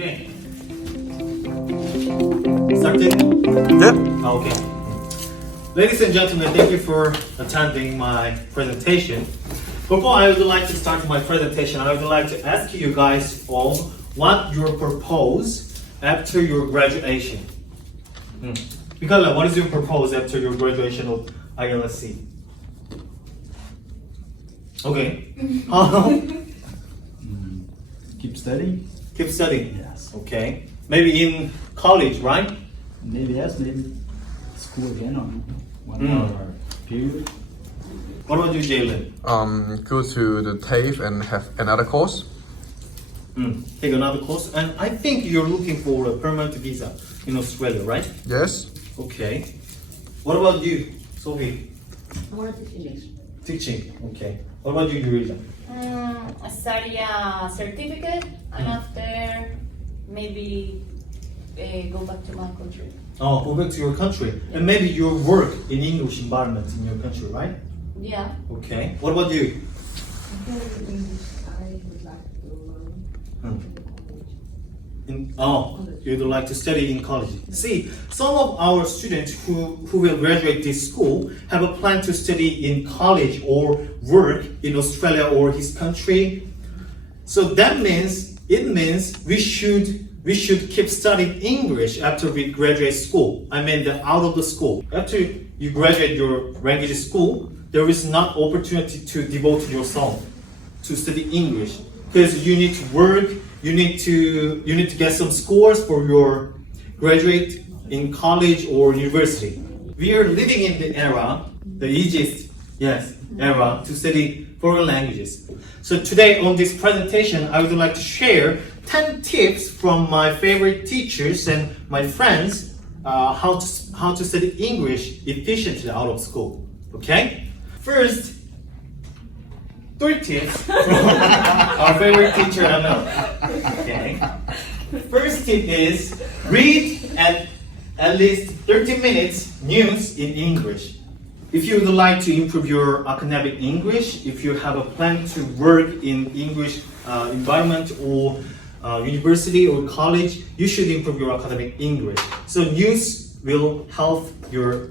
Okay. Started? Yep. Okay. Ladies and gentlemen, thank you for attending my presentation. Before I would like to start my presentation, I would like to ask you guys all what your purpose after your graduation. Because what is your purpose after your graduation of ILSC? Okay. Keep studying? Keep studying. Yes. Okay. Maybe in college, right? Maybe yes, maybe school again on 1 hour period. What about you, Jalen? Go to the TAFE and have another course. Take another course. And I think you're looking for a permanent visa in Australia, right? Yes. Okay. What about you, Sophie? More teaching. Teaching. Okay. What about you, Yurija? I study a certificate and after maybe go back to my country. Oh, go back to your country. And maybe your work in English environment in your country, right? Yeah. Okay. What about you? I would like to learn You'd like to study in college. See, some of our students who will graduate this school have a plan to study in college or work in Australia or his country. So that means we should keep studying English after we graduate school. I mean, out of the school. After you graduate your language school, there is not opportunity to devote yourself to study English because you need to work. You need to get some scores for your graduate in college or university. We are living in the era, the easiest era to study foreign languages. So today on this presentation, I would like to share 10 tips from my favorite teachers and my friends how to study English efficiently out of school. Okay? First, 3 tips from our favorite teacher, Anna. Okay. First tip is read at least 30 minutes news in English. If you would like to improve your academic English, if you have a plan to work in English environment or university or college, you should improve your academic English. So news will help your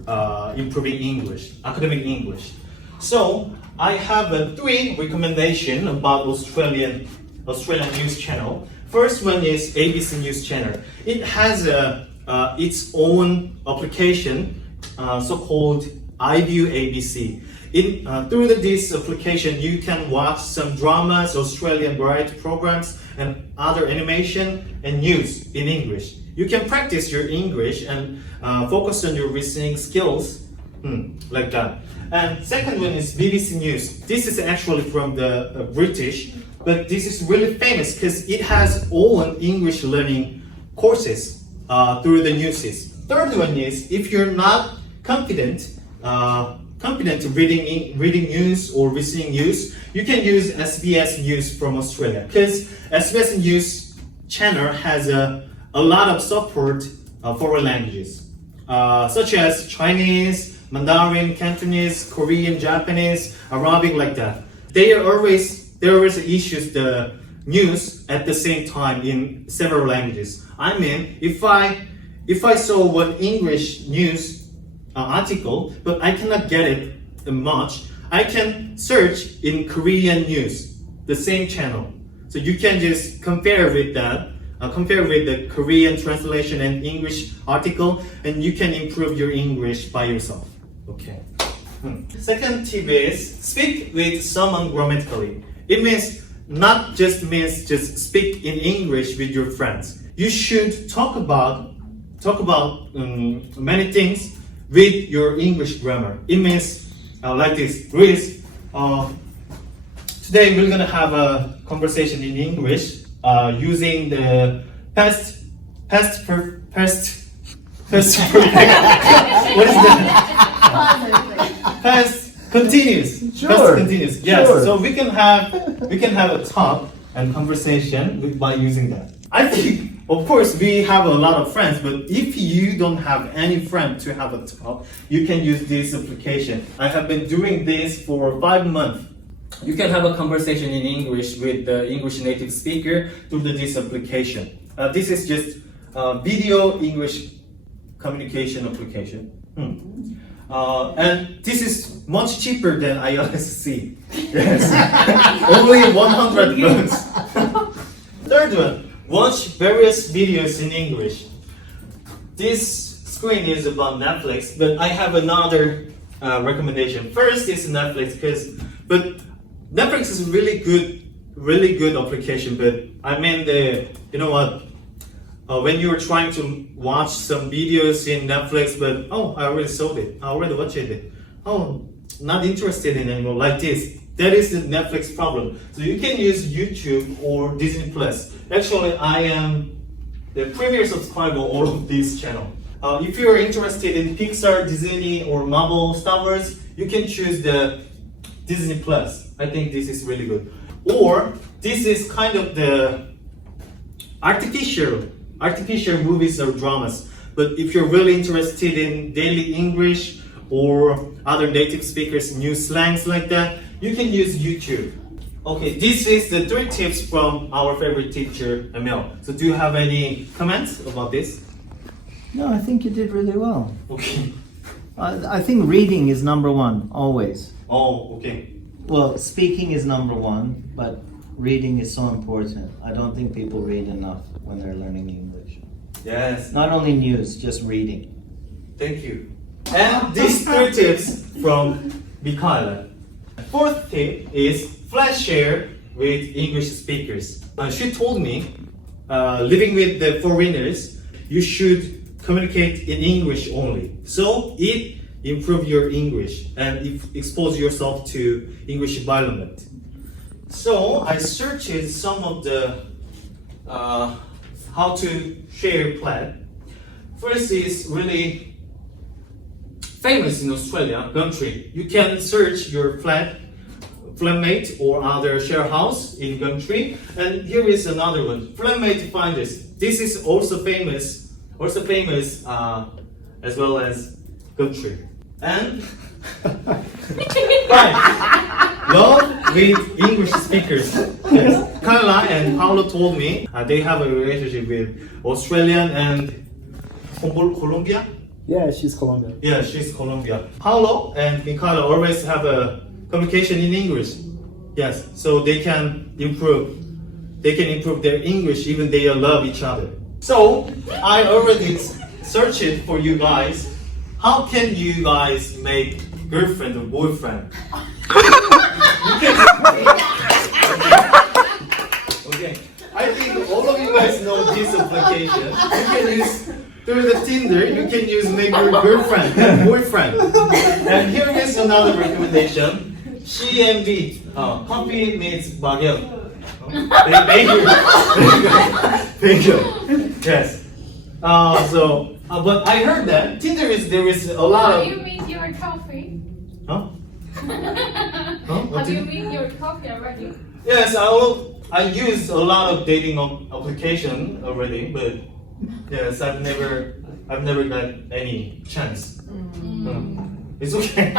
improving English, academic English. So I have 3 recommendations about Australian news channel. First one is ABC News Channel. It has its own application, so-called iView ABC. Through this application, you can watch some dramas, Australian variety programs, and other animation and news in English. You can practice your English and focus on your listening skills, like that. And second one is BBC News. This is actually from the British, but this is really famous because it has own English learning courses through the newses. Third one is if you're not confident reading news or listening news, you can use SBS News from Australia because SBS News channel has a lot of support foreign languages such as Chinese, Mandarin, Cantonese, Korean, Japanese, Arabic, like that. They always issues the news at the same time in several languages. I mean, if I saw one English news article, but I cannot get it much, I can search in Korean news, the same channel. So you can just compare with that. Compare with the Korean translation and English article, and you can improve your English by yourself. Okay. Second tip is speak with someone grammatically. It means just speak in English with your friends. You should talk about many things with your English grammar. It means like this. Please, today we're gonna have a conversation in English using the past perfect. What is that? Past continuous. Sure. Past continuous. Yes. Sure. So we can have a talk and conversation by using that. I think, of course, we have a lot of friends, but if you don't have any friend to have a talk, you can use this application. I have been doing this for 5 months. You can have a conversation in English with the English native speaker through this application. This is just video English communication application. And this is much cheaper than ILSC. Yes. Only 100 bucks. Third one, watch various videos in English. This screen is about Netflix, but I have another recommendation. First is Netflix, but Netflix is really good application. But I mean you know what? When you're trying to watch some videos in Netflix, but I already saw it, I already watched it. Not interested in anymore. Like this. That is the Netflix problem. So you can use YouTube or Disney Plus. Actually, I am the premier subscriber of all of these channels. If you're interested in Pixar, Disney, or Marvel, Star Wars, you can choose the Disney Plus. I think this is really good. Or this is kind of the artificial movies or dramas. But if you're really interested in daily English or other native speakers, new slangs like that, you can use YouTube. Okay, this is the 3 tips from our favorite teacher, Emil. So do you have any comments about this? No, I think you did really well. Okay. I think reading is number one, always. Oh, okay. Well, speaking is number one, but reading is so important. I don't think people read enough when they're learning English. Yes. Not only news, just reading. Thank you. And these 3 tips from Mikaela. 4th tip is flash share with English speakers. She told me, living with the foreigners, you should communicate in English only. So it improve your English and expose yourself to English environment. So I searched some of the how to share plan. First is really famous in Australia country. You can search your flatmate or other share house in country. And here is another one, flatmate finders. This is also famous as well as country. And love with English speakers. Yes. Carla and Paulo told me they have a relationship with Australian and Colombia. Yeah, she's Colombian. Yeah, she's Colombia. Paulo and Mikaela always have a communication in English. Yes, so they can improve their English even they love each other. So I already searched it for you guys. How can you guys make girlfriend or boyfriend? Okay, I think all of you guys know this application. You can use through the Tinder. You can use make your girlfriend and boyfriend. And here is another recommendation. CMB. Coffee meets bagel. Thank you. Yes. But I heard that Tinder there is a lot How of. do you meet your coffee? Huh? How do you meet your coffee already? Yes, I use a lot of dating application already, but yes, I've never got any chance. It's okay.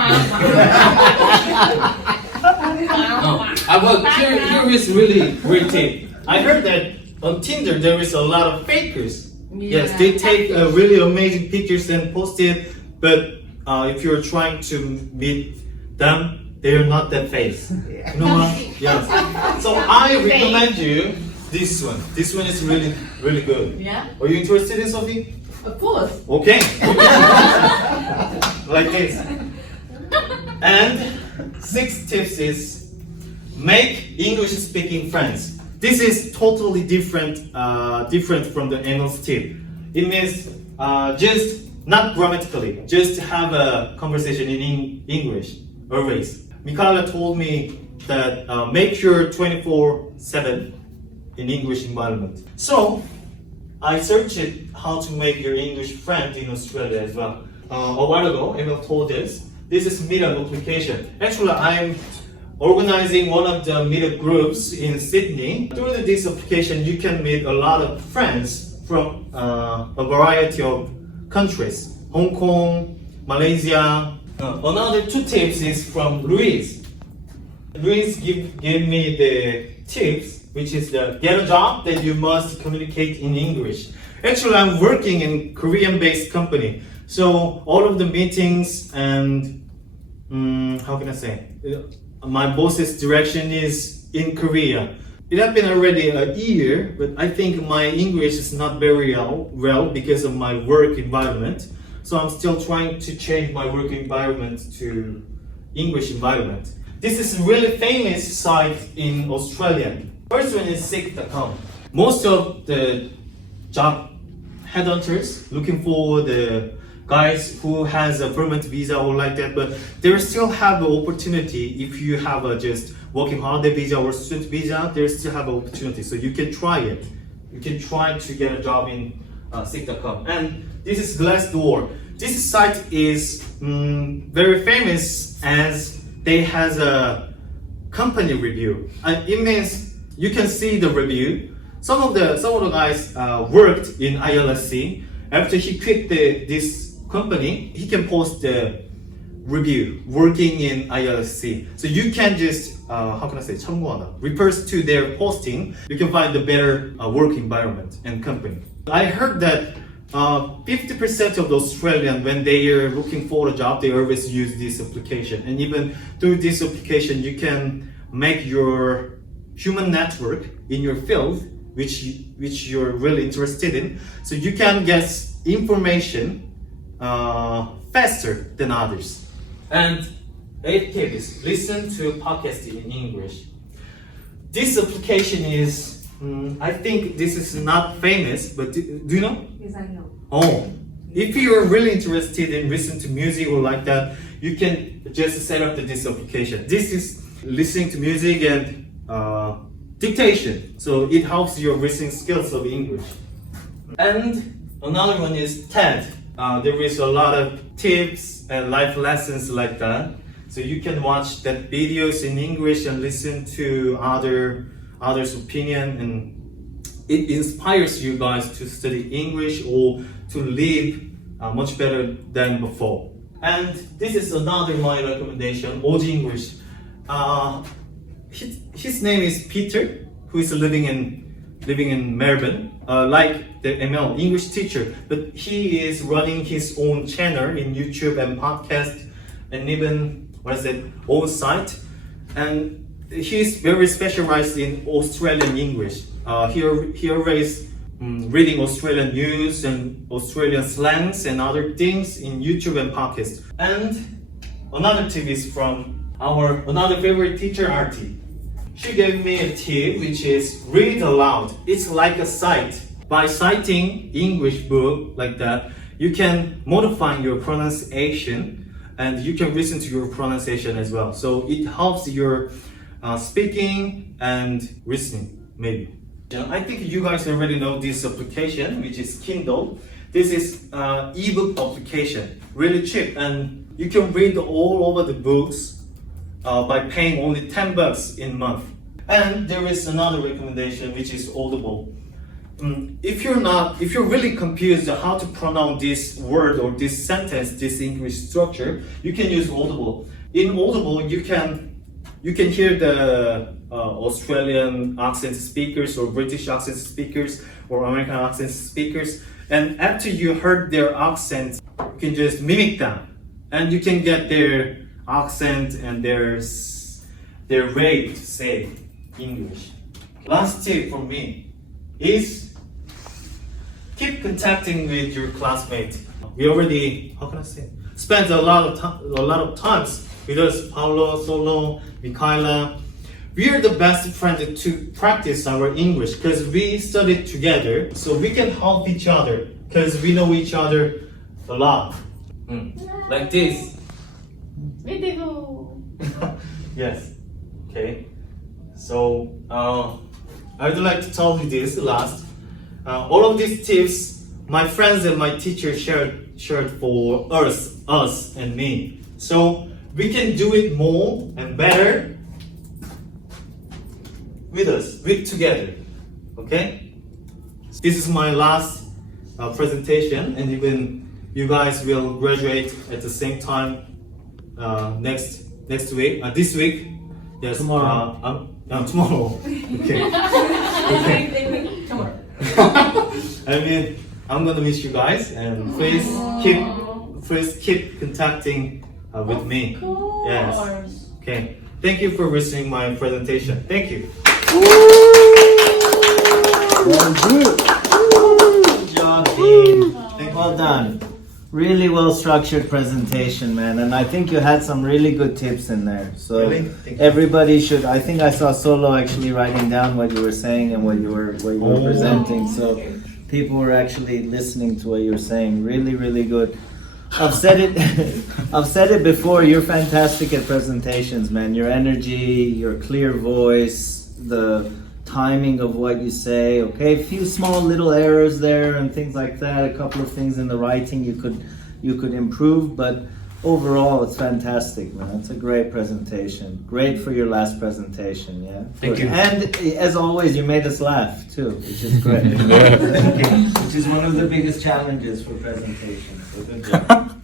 But here is really great tip. I heard that on Tinder there is a lot of fakers. Yes, they take really amazing pictures and post it, but if you're trying to meet them, they're not that face. You know what? Yes. So I recommend you this one. This one is really, really good. Yeah. Are you interested in Sophie? Of course. Okay. Like this. And 6th tips is make English speaking friends. This is totally different from the Emil's tip. It means just not grammatically, just have a conversation in English always. Mikaela told me that make sure 24/7 in English environment. So I searched how to make your English friend in Australia as well. A while ago, Emil told us this is Meetup application. Actually, I'm organizing one of the meetup groups in Sydney. Through this application, you can meet a lot of friends from a variety of countries. Hong Kong, Malaysia. Another 2 tips is from Luis. Luis gave me the tips which is the get a job that you must communicate in English. Actually, I'm working in Korean-based company, so all of the meetings and how can I say? My boss's direction is in Korea. It has been already a year, but I think my English is not very well because of my work environment. So I'm still trying to change my work environment to English environment. This is a really famous site in Australia. First one is seek.com. Most of the job headhunters looking for the guys who has a permanent visa or like that, but they still have an opportunity if you have a just working holiday visa or student visa, they still have an opportunity. So you can try it. You can try to get a job in seek.com. And this is Glassdoor. This site is very famous as they has a company review. It means you can see the review. Some of the guys worked in ILSC. After he quit this company, he can post the review working in ILSC. So you can just how can I say 참고하다 refers to their posting. You can find a better work environment and company. I heard that 50% of the Australians, when they are looking for a job, they always use this application. And even through this application, you can make your human network in your field, which you're really interested in. So you can get information faster than others. And 8th tip is listen to a podcast in English. This application is, I think this is not famous, but do you know? Yes, I know. Oh, if you're really interested in listening to music or like that, you can just set up this application. This is listening to music and dictation, so it helps your listening skills of English. And another one is TED. There is a lot of tips and life lessons like that. So you can watch that videos in English and listen to others' opinion, and it inspires you guys to study English or to live much better than before. And this is another my recommendation, OG English. His name is Peter, who is living in Melbourne, like the ML English teacher, but he is running his own channel in YouTube and podcast, and even own site, and he's very specialized in Australian English. He always reading Australian news and Australian slangs and other things in YouTube and podcast. And another tip is from our another favorite teacher, Artie. She gave me a tip which is read aloud. It's like a site. By citing English book like that, you can modify your pronunciation and you can listen to your pronunciation as well. So it helps your speaking and listening, maybe. I think you guys already know this application, which is Kindle. This is ebook application, really cheap, and you can read all over the books by paying only $10 in a month. And there is another recommendation, which is Audible. If you're really confused how to pronounce this word or this sentence, this English structure, you can use Audible. In Audible, you can hear the Australian accent speakers or British accent speakers or American accent speakers, and after you heard their accent, you can just mimic them, and you can get their accent and their way to say English. Last tip from me is keep contacting with your classmates. We already, spent a lot of times with us, Paulo, Solo, Michaela. We are the best friends to practice our English because we studied together, so we can help each other because we know each other a lot. Like this. Video. Yes. Okay. So I would like to tell you this last. All of these tips, my friends and my teacher shared for us and me. So we can do it more and better with together. Okay? This is my last presentation, and even you guys will graduate at the same time next week. This week, yes. Tomorrow. No, tomorrow. Okay. Okay. Tomorrow. I mean, I'm gonna miss you guys, and please keep contacting with me. Yes. Okay. Thank you for listening my presentation. Thank you. Good job, Dean. Well done. Really well structured presentation, man. And I think you had some really good tips in there. So Really? Thank you. everybody should. I think I saw Solo actually writing down what you were saying and what you were Oh. presenting. So people were actually listening to what you were saying. Really, really good. I've said it. I've said it before. You're fantastic at presentations, man. Your energy, your clear voice, the timing of what you say. Okay, a few small little errors there and things like that. A couple of things in the writing you could improve, but overall it's fantastic, man. It's a great presentation. Great for your last presentation. Yeah. Thank you. And as always, you made us laugh too, which is great. Which is one of the biggest challenges for presentations. So good job.